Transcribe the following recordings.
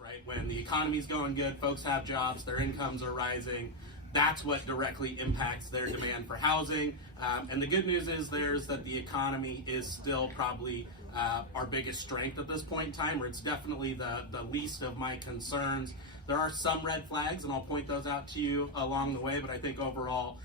right? When the economy's going good, folks have jobs, their incomes are rising. That's what directly impacts their demand for housing. And the good news is that the economy is still probably our biggest strength at this point in time, or it's definitely the least of my concerns. There are some red flags, and I'll point those out to you along the way, but I think overall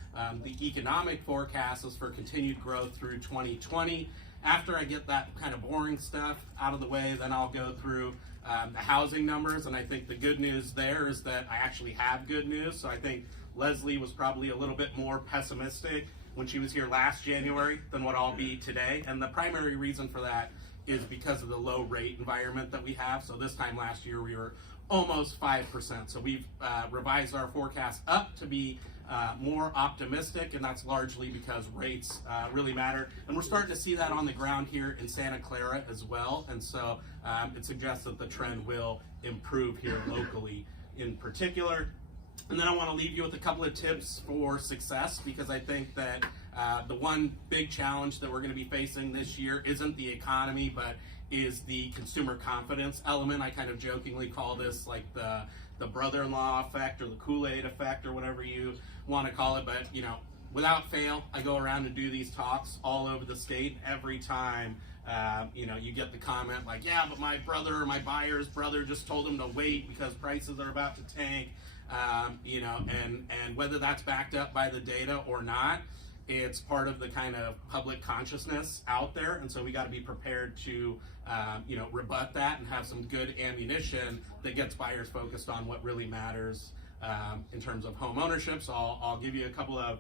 the economic forecast is for continued growth through 2020. After I get that kind of boring stuff out of the way, then I'll go through the housing numbers, and I think the good news there is that I actually have good news. So I think Leslie was probably a little bit more pessimistic when she was here last January than what I'll be today, and the primary reason for that is because of the low rate environment that we have. So this time last year we were almost 5%. So we've revised our forecast up to be more optimistic, and that's largely because rates really matter. And we're starting to see that on the ground here in Santa Clara as well. And so it suggests that the trend will improve here locally in particular. And then I want to leave you with a couple of tips for success, because I think that the one big challenge that we're going to be facing this year isn't the economy, but is the consumer confidence element. I kind of jokingly call this like the brother-in-law effect or the Kool-Aid effect or whatever you want to call it. But, you know, without fail, I go around and do these talks all over the state. Every time, you know, you get the comment like, yeah, but my brother or my buyer's brother just told him to wait because prices are about to tank. You know, and whether that's backed up by the data or not, it's part of the kind of public consciousness out there. And so we got to be prepared to, you know, rebut that and have some good ammunition that gets buyers focused on what really matters in terms of home ownership. So I'll give you a couple of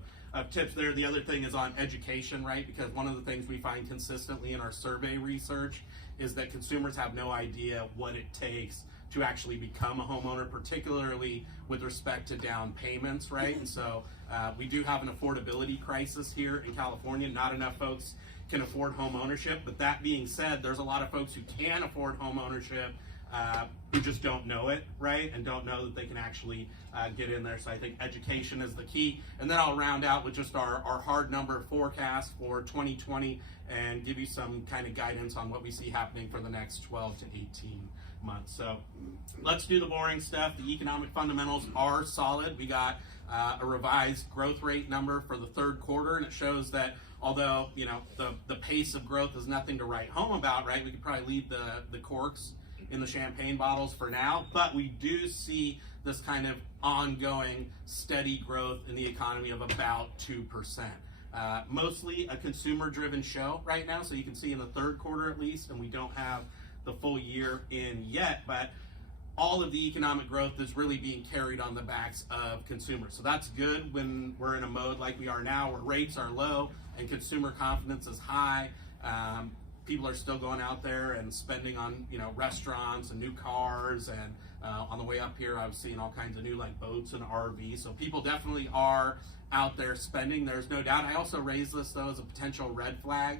tips there. The other thing is on education, right? Because one of the things we find consistently in our survey research is that consumers have no idea what it takes to actually become a homeowner, particularly with respect to down payments, right? And so we do have an affordability crisis here in California. Not enough folks can afford home ownership. But that being said, there's a lot of folks who can afford home ownership who just don't know it, right? And don't know that they can actually get in there. So I think education is the key. And then I'll round out with just our hard number forecast for 2020 and give you some kind of guidance on what we see happening for the next 12 to 18 months. So let's do the boring stuff. The economic fundamentals are solid. We got a revised growth rate number for the third quarter, and it shows that although, you know, the pace of growth is nothing to write home about, right? We could probably leave the corks in the champagne bottles for now, but we do see this kind of ongoing steady growth in the economy of about 2%. Mostly a consumer-driven show right now, so you can see in the third quarter at least, and we don't have the full year in yet, but all of the economic growth is really being carried on the backs of consumers. So that's good when we're in a mode like we are now, where rates are low and consumer confidence is high. People are still going out there and spending on, you know, restaurants and new cars, and on the way up here I was seeing all kinds of new like boats and RVs. So people definitely are out there spending, there's no doubt. I also raise this though as a potential red flag,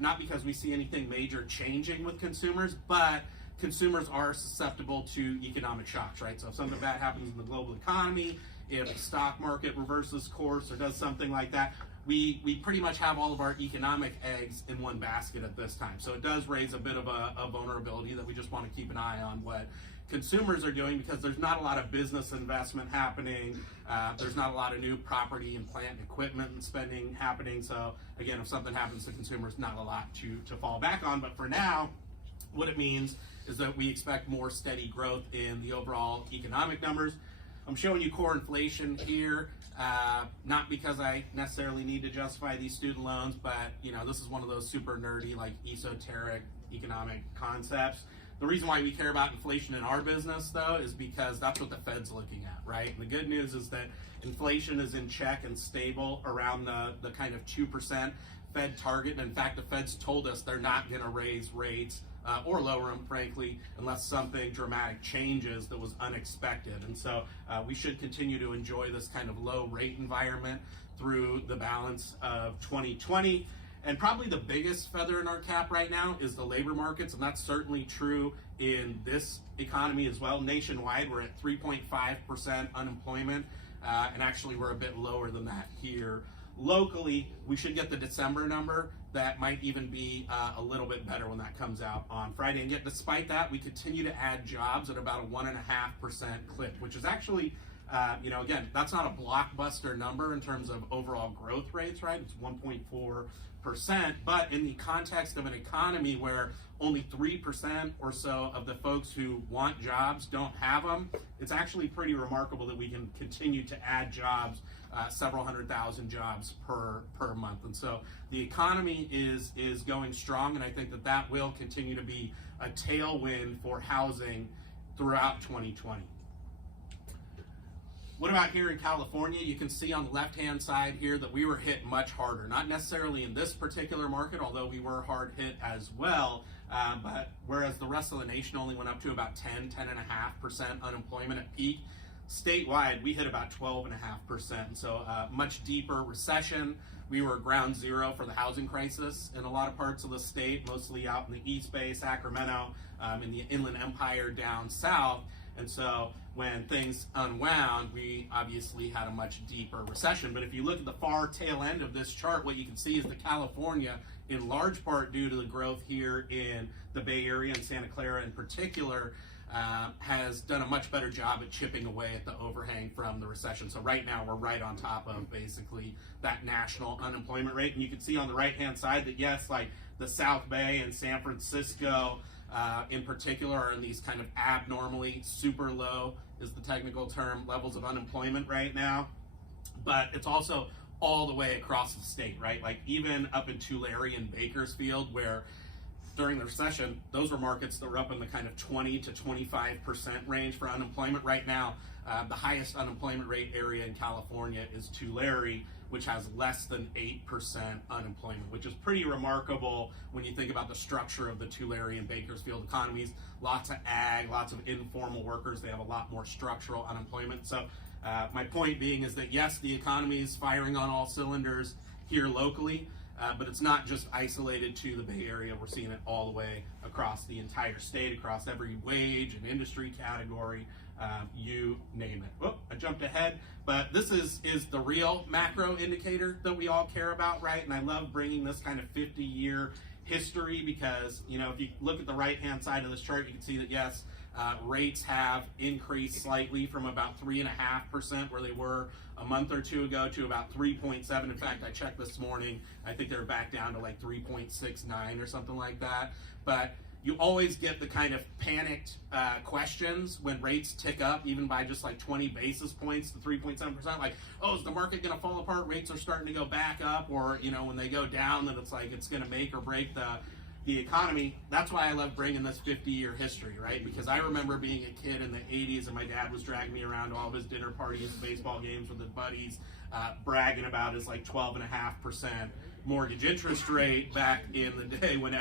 not because we see anything major changing with consumers, but consumers are susceptible to economic shocks, right? So if something bad happens in the global economy, if the stock market reverses course or does something like that, we pretty much have all of our economic eggs in one basket at this time. So it does raise a bit of a vulnerability that we just want to keep an eye on what consumers are doing, because there's not a lot of business investment happening. There's not a lot of new property and plant and equipment and spending happening. So again, if something happens to consumers, not a lot to fall back on. But for now, what it means is that we expect more steady growth in the overall economic numbers. I'm showing you core inflation here, not because I necessarily need to justify these student loans, but you know, this is one of those super nerdy, like esoteric economic concepts. The reason why we care about inflation in our business, though, is because that's what the Fed's looking at, right? And the good news is that inflation is in check and stable around the kind of 2% Fed target. And in fact, the Fed's told us they're not going to raise rates or lower them, frankly, unless something dramatic changes that was unexpected. And so we should continue to enjoy this kind of low rate environment through the balance of 2020. And probably the biggest feather in our cap right now is the labor markets, and that's certainly true in this economy as well. Nationwide, we're at 3.5% unemployment, and actually we're a bit lower than that here. Locally, we should get the December number that might even be a little bit better when that comes out on Friday. And yet, despite that, we continue to add jobs at about a 1.5% clip, which is actually, again, that's not a blockbuster number in terms of overall growth rates, right? It's 1.4%, but in the context of an economy where only 3% or so of the folks who want jobs don't have them, it's actually pretty remarkable that we can continue to add jobs, several 100,000 jobs per month. And so the economy is going strong, and I think that will continue to be a tailwind for housing throughout 2020. What about here in California? You can see on the left-hand side here that we were hit much harder. Not necessarily in this particular market, although we were hard hit as well. But whereas the rest of the nation only went up to about 10.5% unemployment at peak, statewide we hit about 12.5%. So much deeper recession. We were ground zero for the housing crisis in a lot of parts of the state, mostly out in the East Bay, Sacramento, in the Inland Empire down south. And so when things unwound, we obviously had a much deeper recession. But if you look at the far tail end of this chart, what you can see is that California, in large part due to the growth here in the Bay Area and Santa Clara in particular, has done a much better job at chipping away at the overhang from the recession. So right now we're right on top of basically that national unemployment rate. And you can see on the right-hand side that yes, like the South Bay and San Francisco in particular are in these kind of abnormally super low, is the technical term, levels of unemployment right now. But it's also all the way across the state, right? Like even up in Tulare and Bakersfield, where during the recession, those were markets that were up in the kind of 20 to 25% range for unemployment. Right now, the highest unemployment rate area in California is Tulare, which has less than 8% unemployment, which is pretty remarkable when you think about the structure of the Tulare and Bakersfield economies. Lots of ag, lots of informal workers. They have a lot more structural unemployment. So my point being is that yes, the economy is firing on all cylinders here locally, but it's not just isolated to the Bay Area. We're seeing it all the way across the entire state, across every wage and industry category, you name it. Oh, I jumped ahead, but this is the real macro indicator that we all care about, right? And I love bringing this kind of 50-year history because, if you look at the right-hand side of this chart, you can see that yes, rates have increased slightly from about 3.5% where they were a month or two ago to about 3.7. In fact, I checked this morning, I think they're back down to like 3.69 or something like that. But you always get the kind of panicked questions when rates tick up, even by just like 20 basis points to 3.7%. Like, oh, is the market going to fall apart? Rates are starting to go back up, or when they go down, that it's like it's going to make or break the economy. That's why I love bringing this 50-year history, right? Because I remember being a kid in the 80s, and my dad was dragging me around to all of his dinner parties, baseball games with his buddies, bragging about his like 12.5% mortgage interest rate back in the day when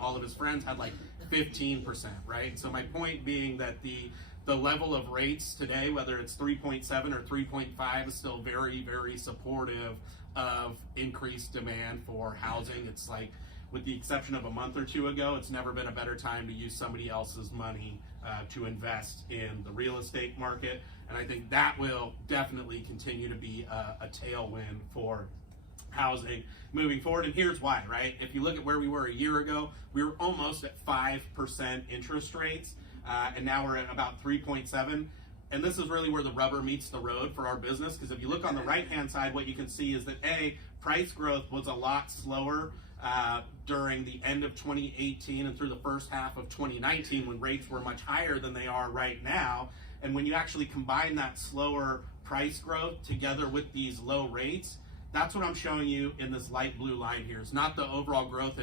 all of his friends had like 15%, right? So my point being that the level of rates today, whether it's 3.7 or 3.5, is still very, very supportive of increased demand for housing. It's like, with the exception of a month or two ago, it's never been a better time to use somebody else's money to invest in the real estate market. And I think that will definitely continue to be a tailwind for housing moving forward. And here's why, right? If you look at where we were a year ago, we were almost at 5% interest rates, and now we're at about 3.7. And this is really where the rubber meets the road for our business, because if you look on the right-hand side, what you can see is that price growth was a lot slower during the end of 2018 and through the first half of 2019, when rates were much higher than they are right now. And when you actually combine that slower price growth together with these low rates, that's what I'm showing you in this light blue line here. It's not the overall growth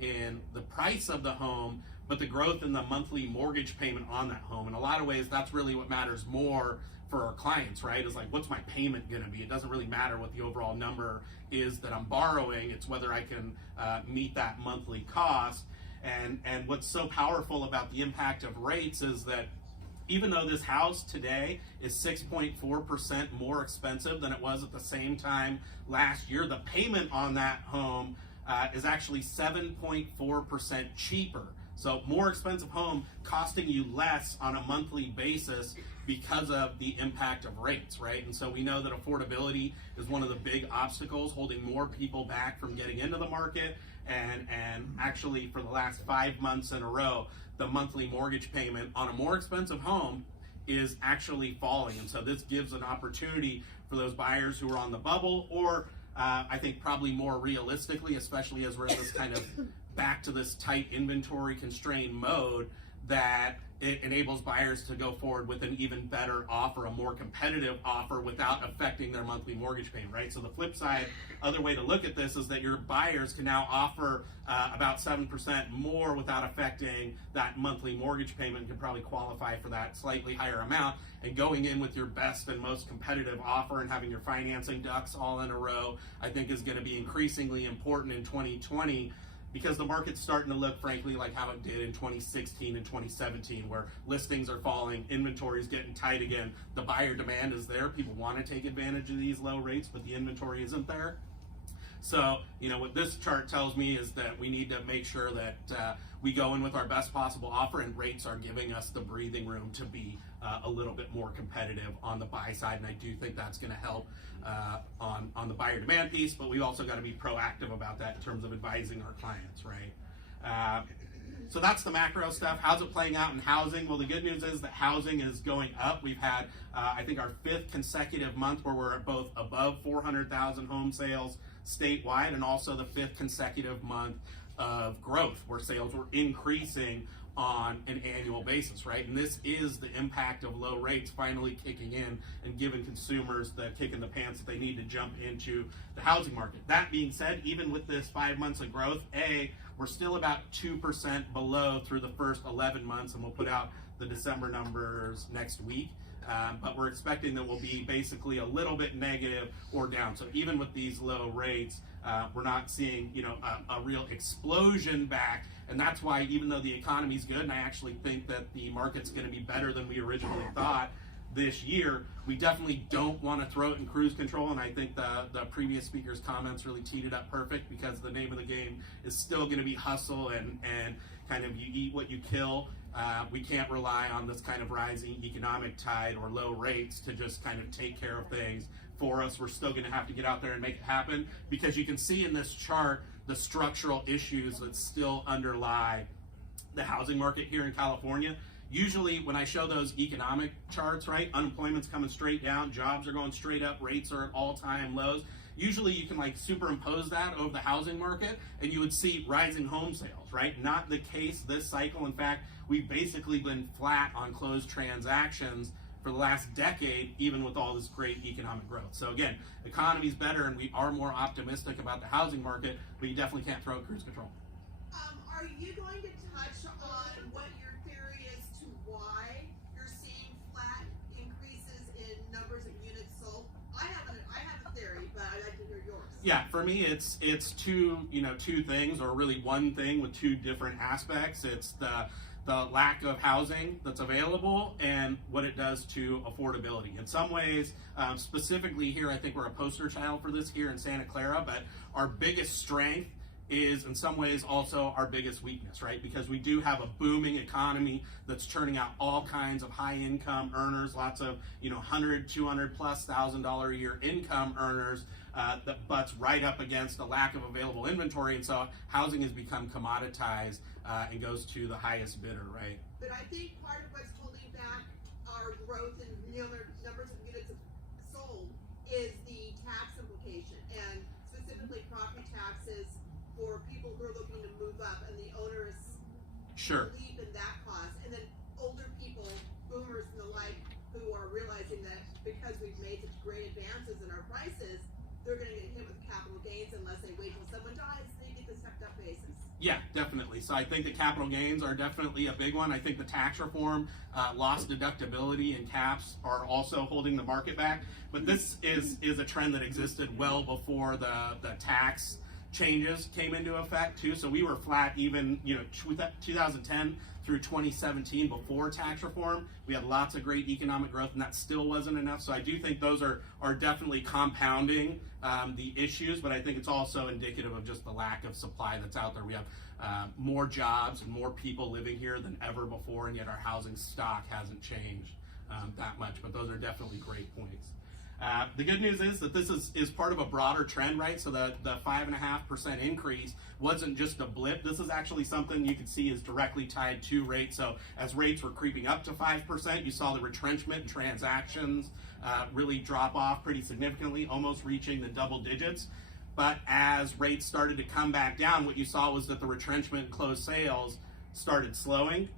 in the price of the home, but the growth in the monthly mortgage payment on that home. In a lot of ways, that's really what matters more for our clients, right? Is like, what's my payment gonna be? It doesn't really matter what the overall number is that I'm borrowing. It's whether I can meet that monthly cost. And what's so powerful about the impact of rates is that even though this house today is 6.4% more expensive than it was at the same time last year, the payment on that home is actually 7.4% cheaper. So more expensive home costing you less on a monthly basis because of the impact of rates, right? And so we know that affordability is one of the big obstacles holding more people back from getting into the market. and actually for the last 5 months in a row, the monthly mortgage payment on a more expensive home is actually falling. And so this gives an opportunity for those buyers who are on the bubble, or I think probably more realistically, especially as we're in this kind of back to this tight inventory constrained mode, that it enables buyers to go forward with an even better offer, a more competitive offer without affecting their monthly mortgage payment, right? So the flip side, other way to look at this is that your buyers can now offer about 7% more without affecting that monthly mortgage payment, can probably qualify for that slightly higher amount, and going in with your best and most competitive offer and having your financing ducks all in a row, I think is going to be increasingly important in 2020, because the market's starting to look, frankly, like how it did in 2016 and 2017, where listings are falling, inventory's getting tight again, the buyer demand is there, people want to take advantage of these low rates, but the inventory isn't there. So, what this chart tells me is that we need to make sure that we go in with our best possible offer, and rates are giving us the breathing room to be a little bit more competitive on the buy side, and I do think that's going to help on the buyer demand piece, but we've also got to be proactive about that in terms of advising our clients, right? So that's the macro stuff. How's it playing out in housing? Well, the good news is that housing is going up. We've had, I think, our 5th consecutive month where we're both above 400,000 home sales statewide, and also the 5th consecutive month of growth where sales were increasing on an annual basis, right? And this is the impact of low rates finally kicking in and giving consumers the kick in the pants that they need to jump into the housing market. That being said, even with this 5 months of growth, we're still about 2% below through the first 11 months, and we'll put out the December numbers next week. But we're expecting that we'll be basically a little bit negative or down. So even with these low rates, we're not seeing a real explosion back, and that's why, even though the economy's good, and I actually think that the market's going to be better than we originally thought this year, we definitely don't want to throw it in cruise control. And I think the previous speaker's comments really teed it up perfect, because the name of the game is still going to be hustle and kind of you eat what you kill. We can't rely on this kind of rising economic tide or low rates to just kind of take care of things for us. We're still going to have to get out there and make it happen, because you can see in this chart the structural issues that still underlie the housing market here in California. Usually when I show those economic charts, right, unemployment's coming straight down, jobs are going straight up, rates are at all-time lows. Usually you can superimpose that over the housing market and you would see rising home sales, right? Not the case this cycle. In fact, we've basically been flat on closed transactions for the last decade, even with all this great economic growth. So again, the economy's better and we are more optimistic about the housing market, but you definitely can't throw cruise control. Are you going to touch on what your theory is to why you're seeing flat increases in numbers of units sold? I have a theory, but I'd like to hear yours. Yeah, for me, it's two things, or really one thing with two different aspects. It's the lack of housing that's available and what it does to affordability. In some ways, specifically here, I think we're a poster child for this here in Santa Clara, but our biggest strength is in some ways also our biggest weakness, right? Because we do have a booming economy that's churning out all kinds of high income earners, lots of $100,000, $200,000+ a year income earners that butts right up against a lack of available inventory, and so housing has become commoditized and goes to the highest bidder, right? But I think part of what's holding back our growth in numbers of units sold is the tax implication, and specifically property taxes for people who are looking to move up, and the owners believe in that cost, and then older people, boomers and the like, who are realizing that because we've made such great advances in our prices, they're going to get hit with capital gains unless they wait till someone dies, they get the stepped up basis. Yeah, definitely. So I think the capital gains are definitely a big one. I think the tax reform, loss deductibility and caps are also holding the market back. But this is a trend that existed well before the tax changes came into effect too. So we were flat even 2010 through 2017 before tax reform. We had lots of great economic growth, and that still wasn't enough. So I do think those are definitely compounding the issues, but I think it's also indicative of just the lack of supply that's out there. We have more jobs and more people living here than ever before, and yet our housing stock hasn't changed that much. But those are definitely great points. The good news is that this is part of a broader trend, right? So the 5.5% increase wasn't just a blip. This is actually something you can see is directly tied to rates. So as rates were creeping up to 5%, you saw the retrenchment in transactions really drop off pretty significantly, almost reaching the double digits. But as rates started to come back down, what you saw was that the retrenchment in closed sales started slowing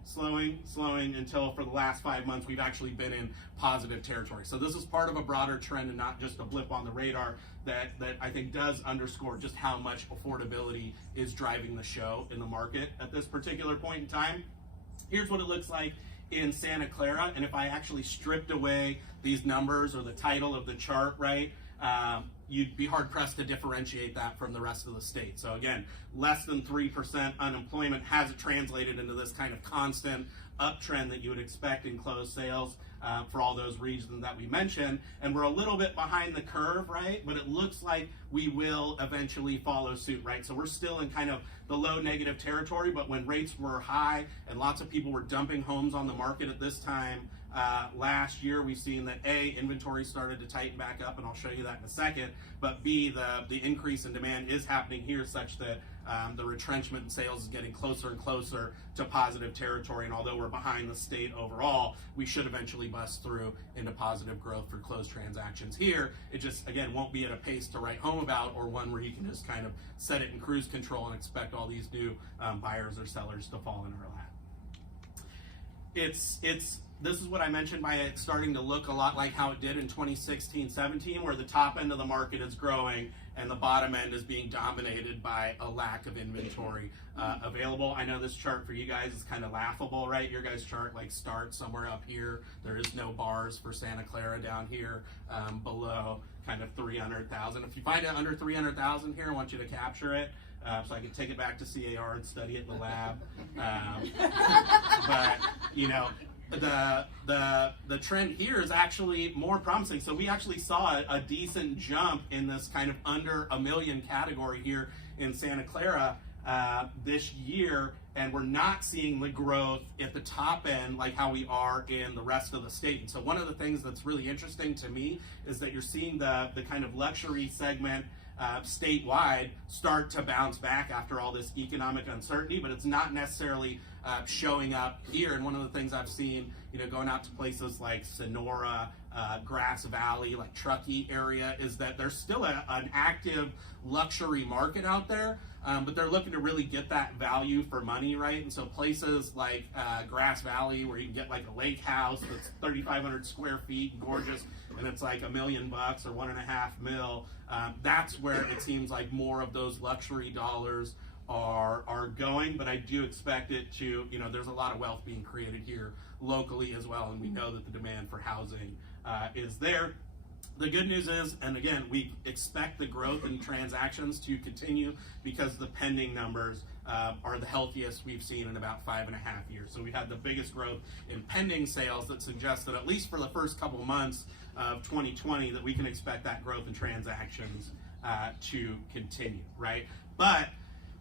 until for the last 5 months we've actually been in positive territory. So this is part of a broader trend and not just a blip on the radar that I think does underscore just how much affordability is driving the show in the market at this particular point in time. Here's what it looks like in Santa Clara, and if I actually stripped away these numbers or the title of the chart, right, you'd be hard-pressed to differentiate that from the rest of the state. So again, less than 3% unemployment hasn't translated into this kind of constant uptrend that you would expect in closed sales for all those regions that we mentioned. And we're a little bit behind the curve, right? But it looks like we will eventually follow suit, right? So we're still in kind of the low negative territory, but when rates were high and lots of people were dumping homes on the market at this time, last year, we've seen that A, inventory started to tighten back up, and I'll show you that in a second, but B, the increase in demand is happening here such that the retrenchment in sales is getting closer and closer to positive territory, and although we're behind the state overall, we should eventually bust through into positive growth for closed transactions here. It just, again, won't be at a pace to write home about or one where you can just kind of set it in cruise control and expect all these new buyers or sellers to fall in our lap. This is what I mentioned by it starting to look a lot like how it did in 2016-17, where the top end of the market is growing and the bottom end is being dominated by a lack of inventory available. I know this chart for you guys is kind of laughable, right? Your guys' chart like starts somewhere up here. There is no bars for Santa Clara down here below kind of 300,000. If you find it under 300,000 here, I want you to capture it. So I can take it back to CAR and study it in the lab. But, you know, the trend here is actually more promising. So we actually saw a decent jump in this kind of under a million category here in Santa Clara this year, and we're not seeing the growth at the top end like how we are in the rest of the state. And so one of the things that's really interesting to me is that you're seeing the kind of luxury segment statewide start to bounce back after all this economic uncertainty, but it's not necessarily showing up here. And one of the things I've seen, you know, going out to places like Sonora, Grass Valley, like Truckee area, is that there's still an active luxury market out there, but they're looking to really get that value for money, right? And so places like Grass Valley, where you can get like a lake house that's 3,500 square feet and gorgeous, and it's like $1 million or $1.5 million, that's where it seems like more of those luxury dollars are going. But I do expect it to, you know, there's a lot of wealth being created here locally as well, and we know that the demand for housing is there. The good news is, and again, we expect the growth in transactions to continue because the pending numbers are the healthiest we've seen in about 5.5 years. So we've had the biggest growth in pending sales that suggests that at least for the first couple of months of 2020 that we can expect that growth in transactions to continue, right? But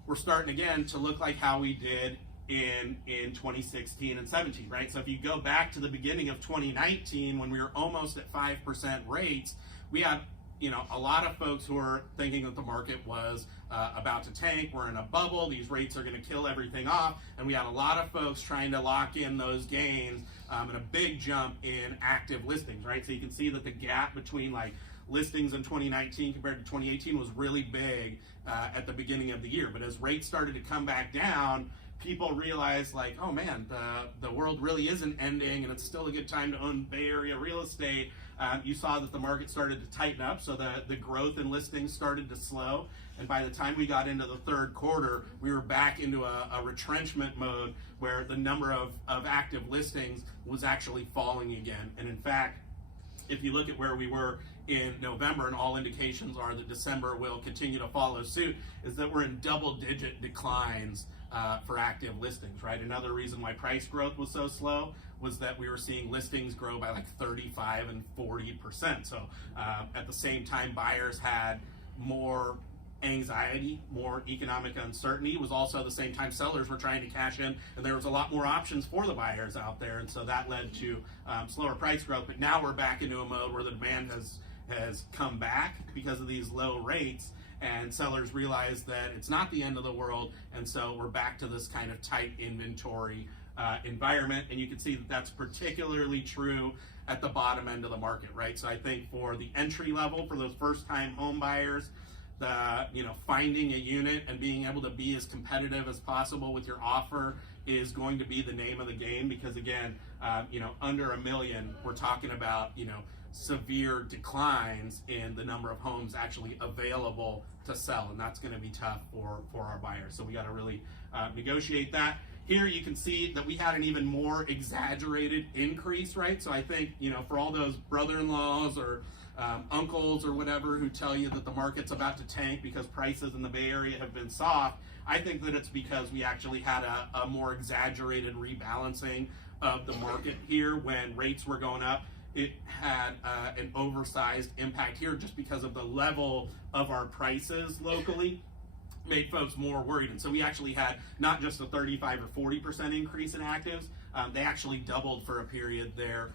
we're starting again to look like how we did in 2016 and 17, right? So if you go back to the beginning of 2019 when we were almost at 5% rates, we had, you know, a lot of folks who are thinking that the market was about to tank. We're in a bubble. These rates are going to kill everything off. And we had a lot of folks trying to lock in those gains and a big jump in active listings, right? So you can see that the gap between like listings in 2019 compared to 2018 was really big at the beginning of the year. But as rates started to come back down, people realized like, oh man, the world really isn't ending and it's still a good time to own Bay Area real estate. You saw that the market started to tighten up, so the growth in listings started to slow. And by the time we got into the third quarter, we were back into a retrenchment mode where the number of active listings was actually falling again. And in fact, if you look at where we were in November, and all indications are that December will continue to follow suit, is that we're in double-digit declines for active listings, right? Another reason why price growth was so slow was that we were seeing listings grow by like 35 and 40%. So at the same time, buyers had more anxiety, more economic uncertainty. It was also the same time sellers were trying to cash in, and there was a lot more options for the buyers out there, and so that led to slower price growth. But now we're back into a mode where the demand has come back because of these low rates, and sellers realize that it's not the end of the world, and so we're back to this kind of tight inventory environment. And you can see that that's particularly true at the bottom end of the market, right? So I think for the entry level, for those first-time home buyers, finding a unit and being able to be as competitive as possible with your offer is going to be the name of the game, because again, under $1 million, we're talking about, severe declines in the number of homes actually available to sell, and that's going to be tough for our buyers. So we got to really negotiate that. Here you can see that we had an even more exaggerated increase, right? So I think, for all those brother-in-laws or uncles or whatever who tell you that the market's about to tank because prices in the Bay Area have been soft, I think that it's because we actually had a more exaggerated rebalancing of the market here. When rates were going up, it had an oversized impact here just because of the level of our prices locally. Made folks more worried. And so we actually had not just a 35 or 40% increase in actives, they actually doubled for a period there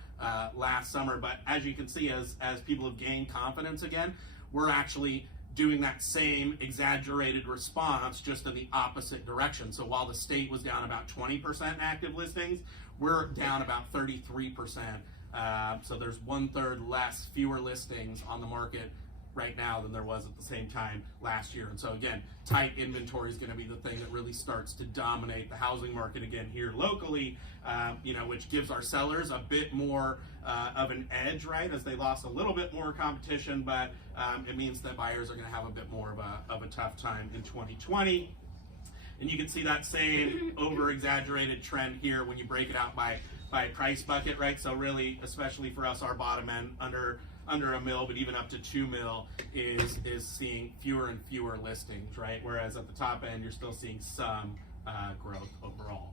last summer. But as you can see, as people have gained confidence again, we're actually doing that same exaggerated response just in the opposite direction. So while the state was down about 20% in active listings, we're down about 33%. So there's 1/3 fewer listings on the market right now than there was at the same time last year. And so again, tight inventory is going to be the thing that really starts to dominate the housing market again here locally, which gives our sellers a bit more of an edge, right, as they lost a little bit more competition, but it means that buyers are going to have a bit more of a tough time in 2020. And you can see that same over-exaggerated trend here when you break it out by price bucket, right? So really, especially for us, our bottom end under $1 million, but even up to $2 million is seeing fewer and fewer listings, right? Whereas at the top end, you're still seeing some growth overall.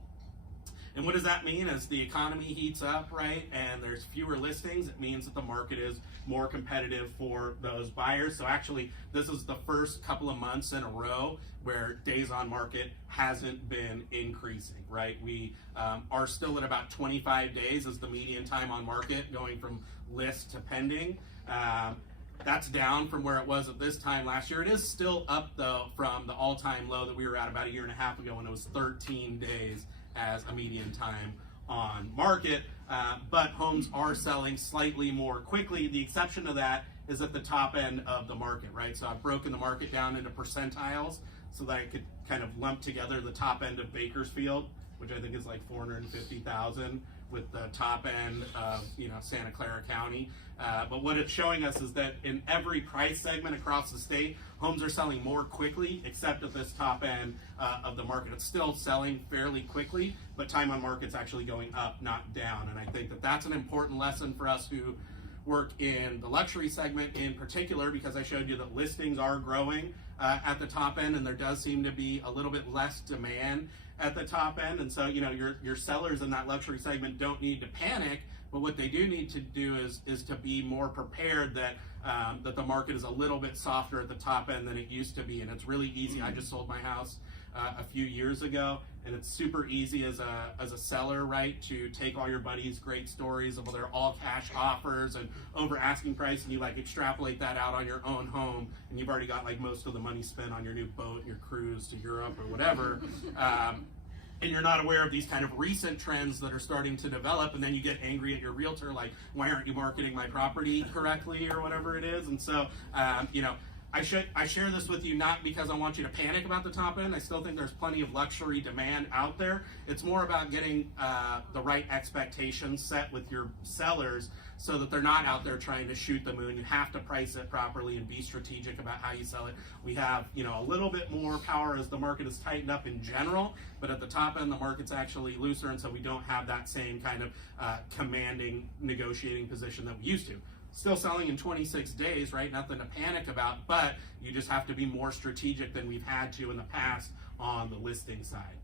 And what does that mean? As the economy heats up, right, and there's fewer listings, it means that the market is more competitive for those buyers. So actually, this is the first couple of months in a row where days on market hasn't been increasing, right? We are still at about 25 days as the median time on market, going from list to pending. That's down from where it was at this time last year. It is still up, though, from the all-time low that we were at about a year and a half ago when it was 13 days as a median time on market, but homes are selling slightly more quickly. The exception to that is at the top end of the market, right? So I've broken the market down into percentiles so that I could kind of lump together the top end of Bakersfield, which I think is like 450,000, with the top end of Santa Clara County. But what it's showing us is that in every price segment across the state, homes are selling more quickly, except at this top end of the market. It's still selling fairly quickly, but time on market's actually going up, not down. And I think that that's an important lesson for us who work in the luxury segment in particular, because I showed you that listings are growing at the top end, and there does seem to be a little bit less demand at the top end. And so your sellers in that luxury segment don't need to panic, but what they do need to do is to be more prepared that that the market is a little bit softer at the top end than it used to be. And it's really easy. I just sold my house a few years ago, and it's super easy as a seller, right, to take all your buddies' great stories of their all cash offers and over asking price, and you like extrapolate that out on your own home, and you've already got like most of the money spent on your new boat, your cruise to Europe or whatever. And you're not aware of these kind of recent trends that are starting to develop, and then you get angry at your realtor, like, why aren't you marketing my property correctly or whatever it is? And so, I share this with you not because I want you to panic about the top end. I still think there's plenty of luxury demand out there. It's more about getting the right expectations set with your sellers so that they're not out there trying to shoot the moon. You have to price it properly and be strategic about how you sell it. We have, a little bit more power as the market has tightened up in general, but at the top end, the market's actually looser, and so we don't have that same kind of commanding negotiating position that we used to. Still selling in 26 days, right? Nothing to panic about, but you just have to be more strategic than we've had to in the past on the listing side.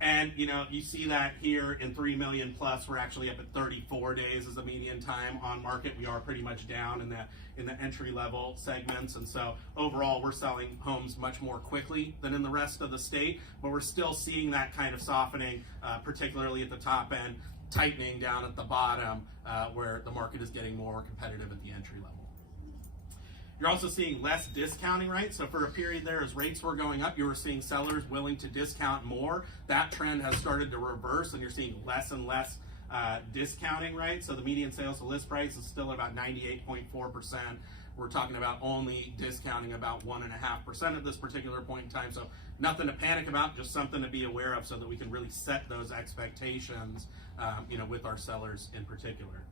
And you see that here in 3 million plus, we're actually up at 34 days as a median time on market. We are pretty much down in the entry level segments, and so overall we're selling homes much more quickly than in the rest of the state, but we're still seeing that kind of softening, particularly at the top end. tightening down at the bottom, where the market is getting more competitive at the entry level. You're also seeing less discounting, right? So for a period there, as rates were going up, you were seeing sellers willing to discount more. That trend has started to reverse, and you're seeing less and less discounting, right? So the median sales to list price is still about 98.4%. We're talking about only discounting about 1.5% at this particular point in time. So nothing to panic about, just something to be aware of so that we can really set those expectations, with our sellers in particular.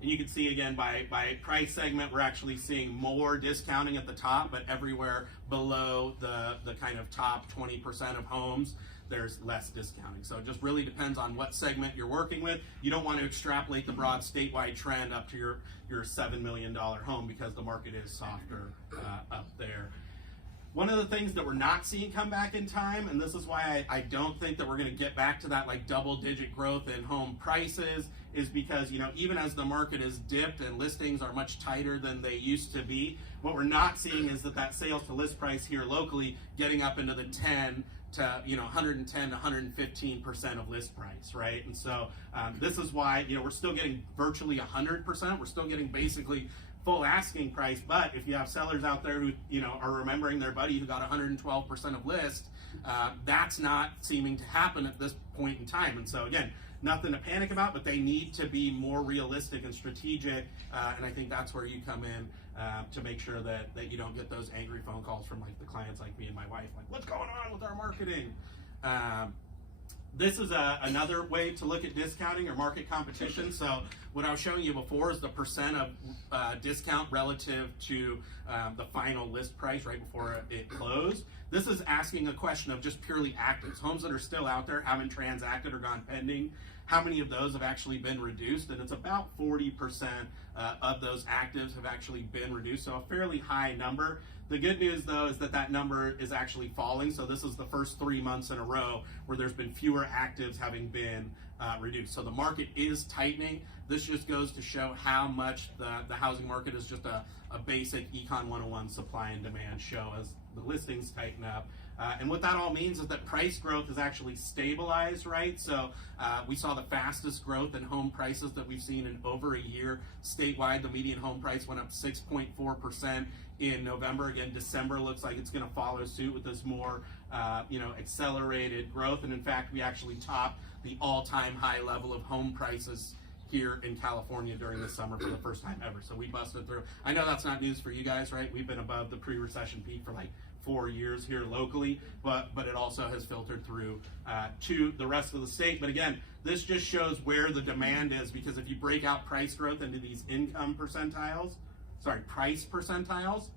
And you can see again by price segment, we're actually seeing more discounting at the top, but everywhere below the kind of top 20% of homes, there's less discounting. So it just really depends on what segment you're working with. You don't want to extrapolate the broad statewide trend up to your $7 million home, because the market is softer up there. One of the things that we're not seeing come back in time, and this is why I don't think that we're going to get back to that like double-digit growth in home prices, is because, even as the market has dipped and listings are much tighter than they used to be, what we're not seeing is that sales to list price here locally getting up into the 10 to 110 to 115% of list price, right? And so this is why we're still getting virtually 100%. We're still getting basically full asking price, but if you have sellers out there who are remembering their buddy who got 112% of list, that's not seeming to happen at this point in time. And so again, nothing to panic about, but they need to be more realistic and strategic, and I think that's where you come in to make sure that you don't get those angry phone calls from like the clients like me and my wife, like, what's going on with our marketing? This is another way to look at discounting or market competition. So what I was showing you before is the percent of discount relative to the final list price right before it closed. This is asking a question of just purely actives, homes that are still out there, haven't transacted or gone pending. How many of those have actually been reduced? And it's about 40% of those actives have actually been reduced, so a fairly high number. The good news, though, is that number is actually falling. So this is the first 3 months in a row where there's been fewer actives having been reduced. So the market is tightening. This just goes to show how much the housing market is just a basic Econ 101 supply and demand show as the listings tighten up. And what that all means is that price growth is actually stabilized, right? So we saw the fastest growth in home prices that we've seen in over a year. Statewide, the median home price went up 6.4% in November. Again, December looks like it's going to follow suit with this more, accelerated growth. And in fact, we actually topped the all-time high level of home prices here in California during the summer for the first time ever. So we busted through. I know that's not news for you guys, right? We've been above the pre-recession peak for like 4 years here locally, but it also has filtered through to the rest of the state. But again, this just shows where the demand is, because if you break out price growth into these price percentiles,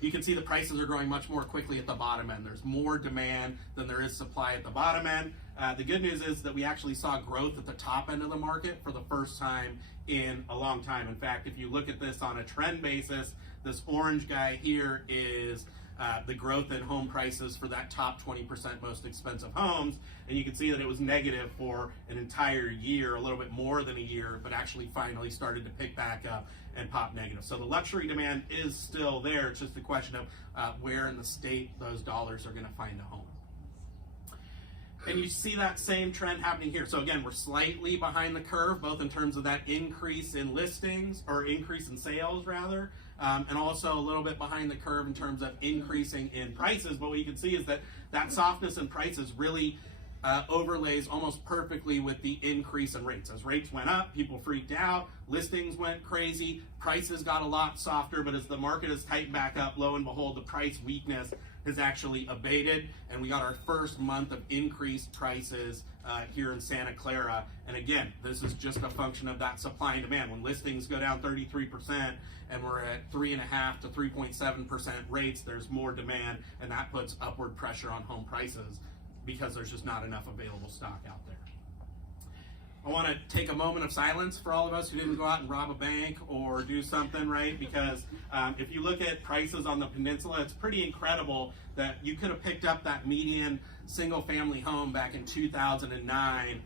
you can see the prices are growing much more quickly at the bottom end. There's more demand than there is supply at the bottom end. The good news is that we actually saw growth at the top end of the market for the first time in a long time. In fact, if you look at this on a trend basis, this orange guy here is the growth in home prices for that top 20% most expensive homes, and you can see that it was negative for an entire year, a little bit more than a year, but actually finally started to pick back up and pop negative. So the luxury demand is still there. It's just a question of where in the state those dollars are going to find a home. And you see that same trend happening here. So again, we're slightly behind the curve, both in terms of that increase in listings, or increase in sales rather, and also a little bit behind the curve in terms of increasing in prices. But what you can see is that softness in prices really overlays almost perfectly with the increase in rates. As rates went up, people freaked out, listings went crazy, prices got a lot softer, but as the market has tightened back up, lo and behold, the price weakness has actually abated, and we got our first month of increased prices here in Santa Clara. And again, this is just a function of that supply and demand. When listings go down 33% and we're at 3.5 to 3.7% rates, there's more demand, and that puts upward pressure on home prices because there's just not enough available stock out there. I want to take a moment of silence for all of us who didn't go out and rob a bank or do something, right? Because if you look at prices on the peninsula, it's pretty incredible that you could have picked up that median single-family home back in 2009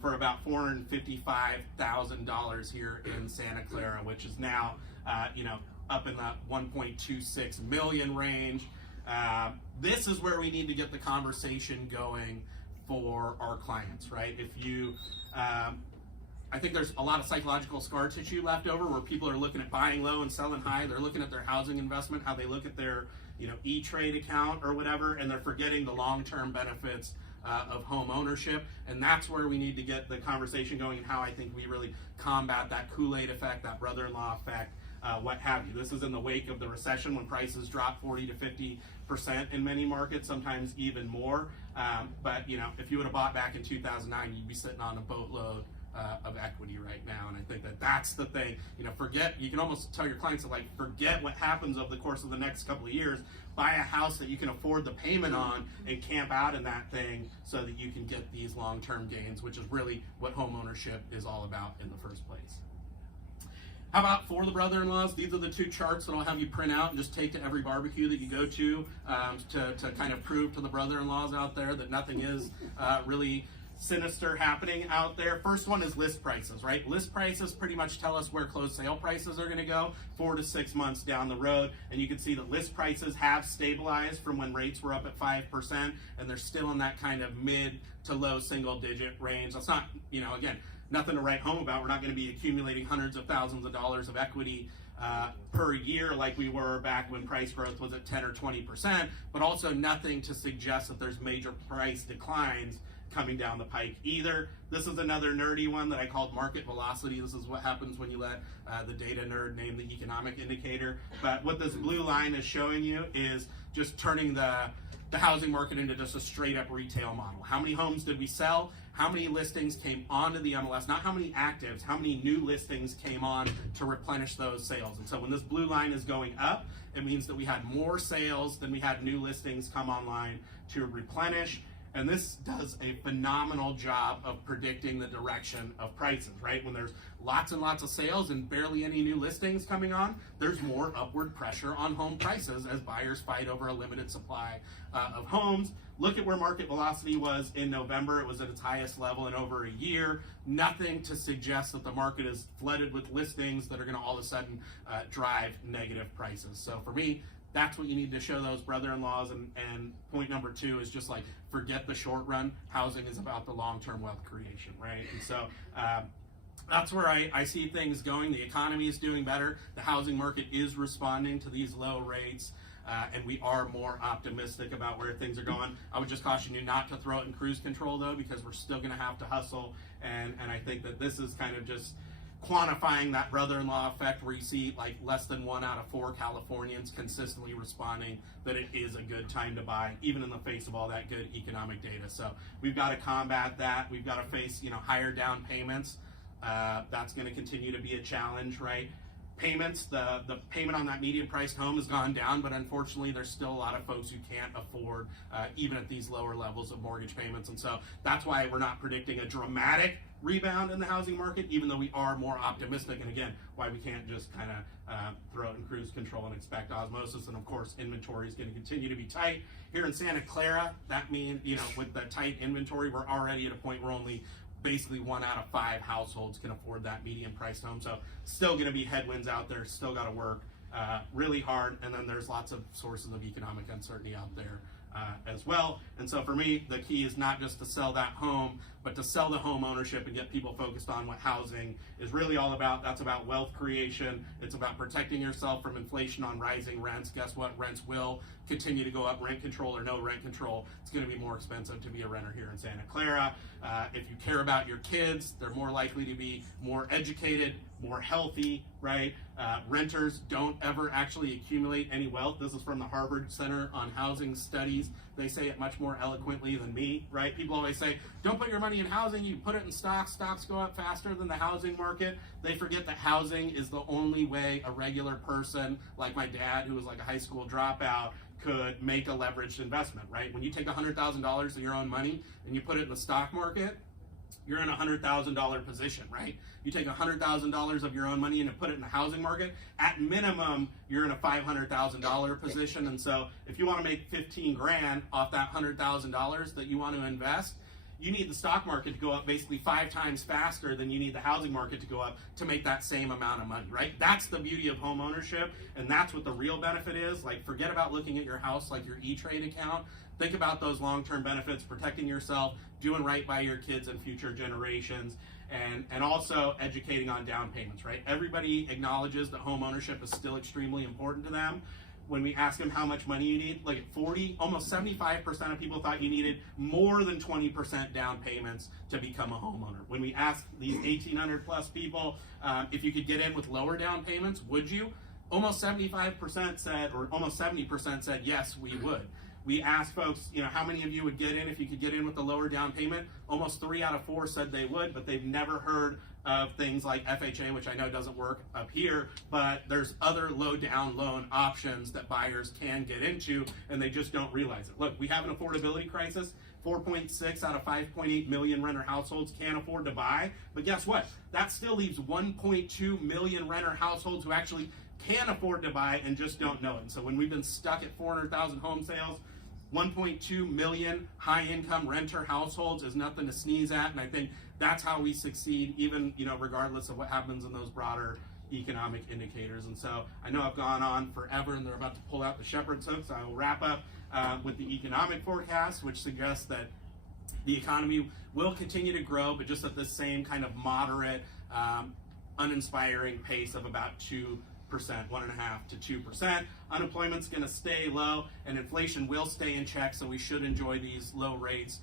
for about $455,000 here in Santa Clara, which is now, up in the 1.26 million range. This is where we need to get the conversation going for our clients, right? If you, I think there's a lot of psychological scar tissue left over where people are looking at buying low and selling high. They're looking at their housing investment, how they look at their, E-Trade account or whatever, and they're forgetting the long-term benefits of home ownership. And that's where we need to get the conversation going, and how I think we really combat that Kool-Aid effect, that brother-in-law effect, what have you. This is in the wake of the recession when prices dropped 40 to 50% in many markets, sometimes even more. But if you would have bought back in 2009, you'd be sitting on a boatload of equity right now. And I think that that's the thing. You can almost tell your clients to forget what happens over the course of the next couple of years. Buy a house that you can afford the payment on and camp out in that thing so that you can get these long-term gains, which is really what home ownership is all about in the first place. How about for the brother-in-laws? These are the two charts that I'll have you print out and just take to every barbecue that you go to kind of prove to the brother-in-laws out there that nothing is really sinister happening out there. First one is list prices, right? List prices pretty much tell us where closed sale prices are going to go 4 to 6 months down the road. And you can see that list prices have stabilized from when rates were up at 5%, and they're still in that kind of mid to low single digit range. That's not, again, nothing to write home about. We're not going to be accumulating hundreds of thousands of dollars of equity per year like we were back when price growth was at 10 or 20%, but also nothing to suggest that there's major price declines coming down the pike either. This is another nerdy one that I called market velocity. This is what happens when you let the data nerd name the economic indicator. But what this blue line is showing you is just turning the housing market into just a straight up retail model. How many homes did we sell? How many listings came onto the MLS? Not how many actives, how many new listings came on to replenish those sales. And so when this blue line is going up, it means that we had more sales than we had new listings come online to replenish. And this does a phenomenal job of predicting the direction of prices, right? When there's lots and lots of sales and barely any new listings coming on, there's more upward pressure on home prices as buyers fight over a limited supply of homes. Look at where market velocity was in November. It was at its highest level in over a year. Nothing to suggest that the market is flooded with listings that are going to all of a sudden drive negative prices. So for me, that's what you need to show those brother-in-laws. And point number 2 is just forget the short run. Housing is about the long-term wealth creation, right? And so that's where I see things going. The economy is doing better. The housing market is responding to these low rates. And we are more optimistic about where things are going. I would just caution you not to throw it in cruise control, though, because we're still going to have to hustle. And I think that this is kind of just quantifying that brother-in-law effect where you see less than 1 out of 4 Californians consistently responding that it is a good time to buy, even in the face of all that good economic data. So we've got to combat that. We've got to face higher down payments. That's going to continue to be a challenge, right? Payments, the payment on that median priced home has gone down, but unfortunately there's still a lot of folks who can't afford even at these lower levels of mortgage payments. And so that's why we're not predicting a dramatic rebound in the housing market, even though we are more optimistic. And again, why we can't just kind of throw it in cruise control and expect osmosis. And of course, inventory is going to continue to be tight. Here in Santa Clara, that means, with the tight inventory, we're already at a point where only basically 1 out of 5 households can afford that median priced home. So still going to be headwinds out there, still got to work really hard. And then there's lots of sources of economic uncertainty out there as well. And so for me, the key is not just to sell that home, but to sell the home ownership and get people focused on what housing is really all about. That's about wealth creation. It's about protecting yourself from inflation on rising rents. Guess what? Rents will continue to go up. Rent control or no rent control, it's going to be more expensive to be a renter here in Santa Clara. If you care about your kids, they're more likely to be more educated, more healthy, right? Renters don't ever actually accumulate any wealth. This is from the Harvard Center on Housing Studies. They say it much more eloquently than me, right? People always say, don't put your money in housing, you put it in stocks. Stocks go up faster than the housing market. They forget that housing is the only way a regular person, like my dad, who was like a high school dropout, could make a leveraged investment, right? When you take $100,000 of your own money and you put it in the stock market, you're in a $100,000 position, right? You take $100,000 of your own money and put it in the housing market, at minimum, you're in a $500,000 position. And so if you want to make 15 grand off that $100,000 that you want to invest, you need the stock market to go up basically 5 times faster than you need the housing market to go up to make that same amount of money, right? That's the beauty of home ownership, and that's what the real benefit is. Forget about looking at your house like your E-Trade account. think about those long-term benefits, protecting yourself, doing right by your kids and future generations, and also educating on down payments, right? Everybody acknowledges that home ownership is still extremely important to them. When we ask them how much money you need, like 40, almost 75% of people thought you needed more than 20% down payments to become a homeowner. When we asked these 1,800 plus people if you could get in with lower down payments, would you? Almost 75% said, or almost 70% said, yes, we would. We asked folks, how many of you would get in if you could get in with a lower down payment? Almost 3 out of 4 said they would, but they've never heard of things like FHA, which I know doesn't work up here, but there's other low down loan options that buyers can get into, and they just don't realize it. Look, we have an affordability crisis. 4.6 out of 5.8 million renter households can't afford to buy, but guess what? That still leaves 1.2 million renter households who actually can afford to buy and just don't know it. And so when we've been stuck at 400,000 home sales, 1.2 million high-income renter households is nothing to sneeze at, and I think that's how we succeed, even regardless of what happens in those broader economic indicators. And so I know I've gone on forever, and they're about to pull out the shepherd's hook, so I will wrap up with the economic forecast, which suggests that the economy will continue to grow, but just at the same kind of moderate, uninspiring pace of about 2%, 1.5% to 2%. Unemployment's going to stay low, and inflation will stay in check, so we should enjoy these low rates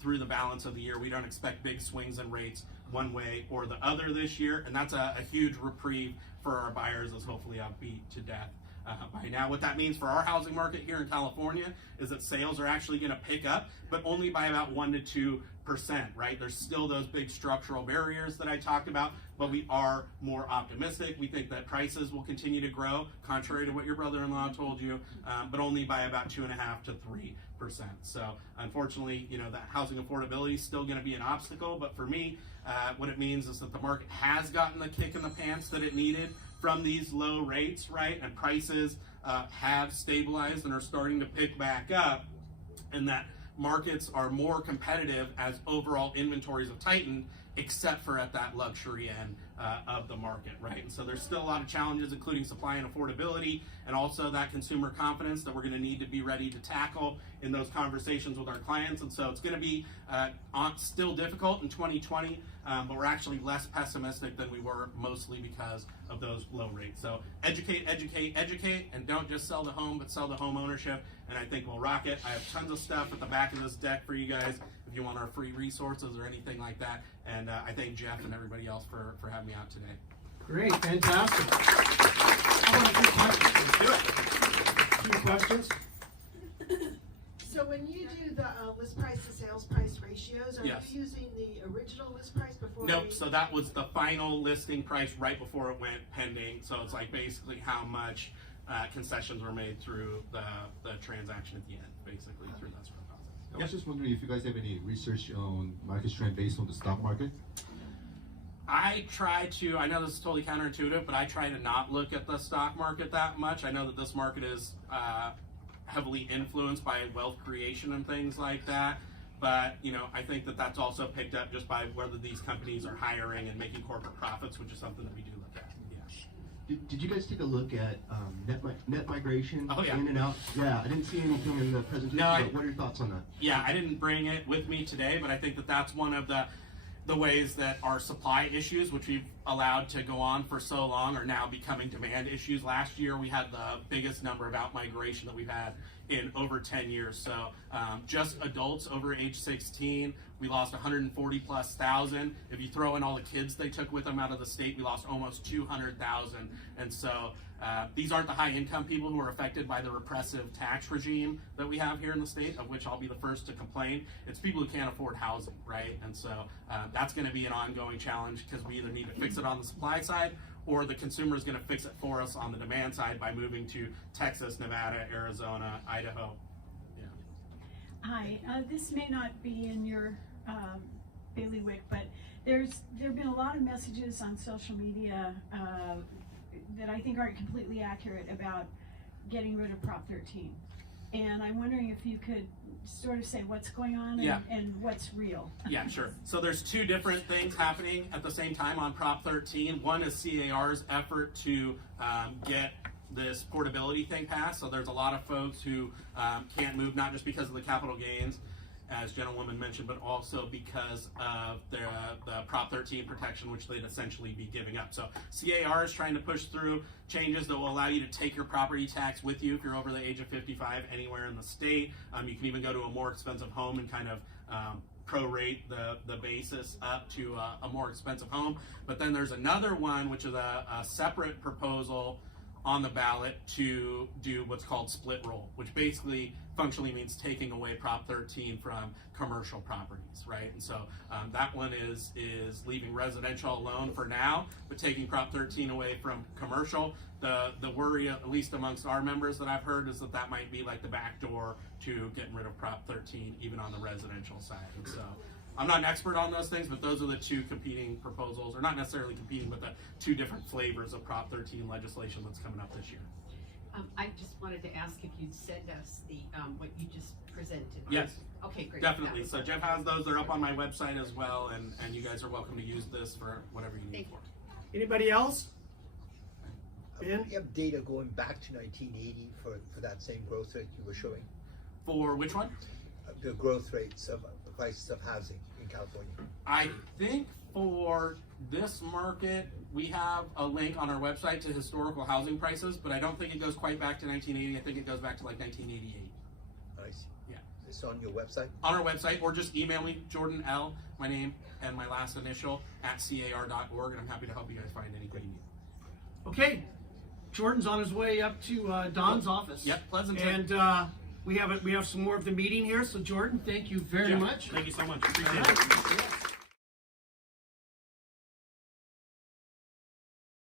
through the balance of the year. We don't expect big swings in rates one way or the other this year, and that's a huge reprieve for our buyers, as hopefully I'll beat to death by now. What that means for our housing market here in California is that sales are actually going to pick up, but only by about 1% to 2%, right? There's still those big structural barriers that I talked about, but we are more optimistic. We think that prices will continue to grow, contrary to what your brother-in-law told you, but only by about 2.5% to 3%. So unfortunately, that housing affordability is still going to be an obstacle, but for me, what it means is that the market has gotten the kick in the pants that it needed from these low rates, right? And prices have stabilized and are starting to pick back up, and that markets are more competitive as overall inventories have tightened, except for at that luxury end of the market, right? And so there's still a lot of challenges, including supply and affordability, and also that consumer confidence that we're going to need to be ready to tackle in those conversations with our clients. And so it's going to be still difficult in 2020, but we're actually less pessimistic than we were, mostly because of those low rates. So educate, educate, educate, and don't just sell the home, but sell the home ownership, and I think we'll rock it. I have tons of stuff at the back of this deck for you guys if you want our free resources or anything like that. And I thank Jeff and everybody else for having me out today. Great, fantastic. I want to do questions. Let's do it. 2 questions. So when you do the list price to sales price ratios, are Yes. you using the original list price before? Nope, so that was the final listing price right before it went pending. So it's like basically how much concessions were made through the transaction at the end, basically through that sort of process. I was just wondering if you guys have any research on market trend based on the stock market? I try to, I know this is totally counterintuitive, but I try to not look at the stock market that much. I know that this market is heavily influenced by wealth creation and things like that. But, I think that that's also picked up just by whether these companies are hiring and making corporate profits, which is something that we do look at. Yeah. Did you guys take a look at net migration Oh, yeah. in and out? Yeah, I didn't see anything in the presentation, No, but what are your thoughts on that? Yeah, I didn't bring it with me today, but I think that that's one of the ways that our supply issues, which we've allowed to go on for so long, are now becoming demand issues. Last year, we had the biggest number of out-migration that we've had in over 10 years. So just adults over age 16, we lost 140,000+. If you throw in all the kids they took with them out of the state, we lost almost 200,000. And so these aren't the high-income people who are affected by the repressive tax regime that we have here in the state, of which I'll be the first to complain. It's people who can't afford housing, right? And so that's going to be an ongoing challenge, because we either need to fix it on the supply side, or the consumer is going to fix it for us on the demand side by moving to Texas, Nevada, Arizona, Idaho. Yeah. Hi, this may not be in your bailiwick, but there have been a lot of messages on social media that I think aren't completely accurate about getting rid of Prop 13. And I'm wondering if you could sort of say what's going on and what's real. Yeah, sure. So there's 2 different things happening at the same time on Prop 13. One is CAR's effort to get this portability thing passed. So there's a lot of folks who can't move, not just because of the capital gains, as gentlewoman mentioned, but also because of the Prop 13 protection, which they'd essentially be giving up. So CAR is trying to push through changes that will allow you to take your property tax with you if you're over the age of 55 anywhere in the state. You can even go to a more expensive home and kind of prorate the basis up to a more expensive home. But then there's another one, which is a separate proposal on the ballot to do what's called split roll, which basically functionally means taking away Prop 13 from commercial properties, right? And so that one is leaving residential alone for now, but taking Prop 13 away from commercial. The worry, at least amongst our members that I've heard, is that might be like the back door to getting rid of Prop 13 even on the residential side. And so I'm not an expert on those things, but those are the two competing proposals, or not necessarily competing, but the two different flavors of Prop 13 legislation that's coming up this year. I just wanted to ask if you'd send us the what you just presented. Yes. Okay, great. Definitely. So Jeff has those. They're up on my website as well, and you guys are welcome to use this for whatever you need Thank for. Anybody else? Ben? We have data going back to 1980 for that same growth rate you were showing. For which one? The growth rates of the prices of housing in California. I think for this market, we have a link on our website to historical housing prices, but I don't think it goes quite back to 1980. I think it goes back to like 1988. I see. Yeah. It's on your website? On our website, or just email me, Jordan L, my name and my last initial, @car.org, and I'm happy to help you guys find anything you need. Okay. Jordan's on his way up to Don's office. Yep, Pleasanton. And we have some more of the meeting here. So Jordan, thank you very Jeff, much. Thank you so much. Appreciate All right. it.